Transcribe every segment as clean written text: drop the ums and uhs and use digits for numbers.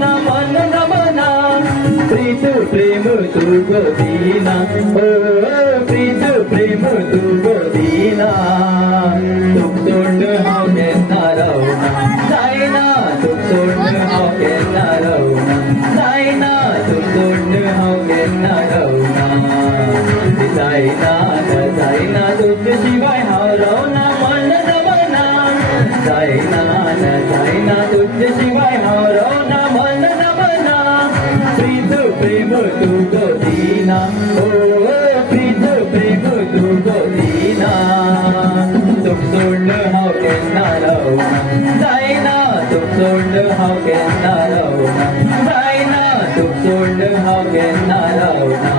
ना मन न मना प्रीत प्रेम तू गोदीना ओ प्रीत प्रेम तू गोदीना तुक सोड हांव केन्ना रावना जायना तुक सोड हांव केन्ना रावना जायना तुक सोड हांव केन्ना रावना जायना तुझ शिवाय हांव रावना मन न मना जायना तुझ शिवाय हांव रावना मन न मना प्रीत प्रेम तू गोदीना ओ प्रीत प्रेम तू गोदीना तुक सोड हांव केन्ना रावना जायना तुक सोड हांव केन्ना रावना जायना तुक सोड हांव केन्ना रावना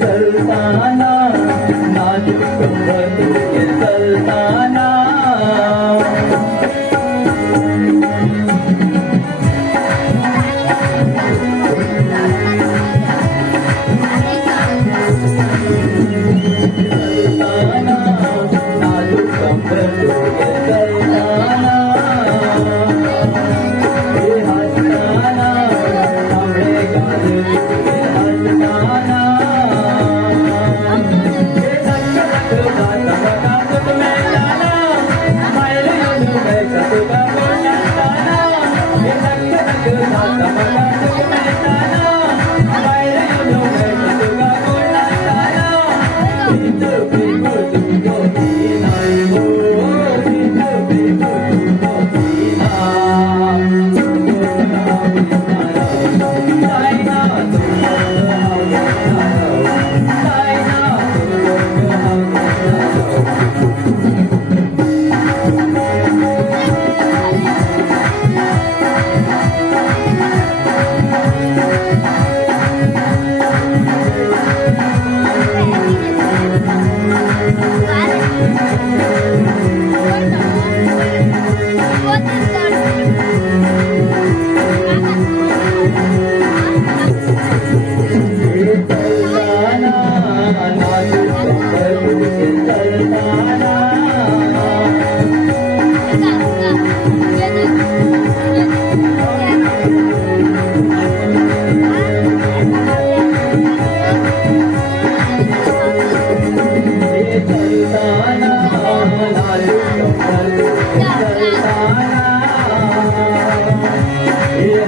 चलताना नाजुक कंबर तुझे चलताना नाजुक कंबर तुझे चलताना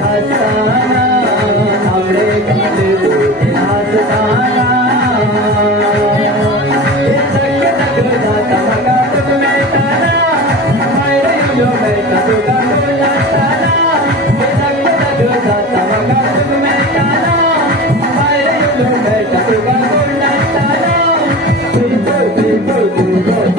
हसताना हमरे गाल तुझे हसताना People do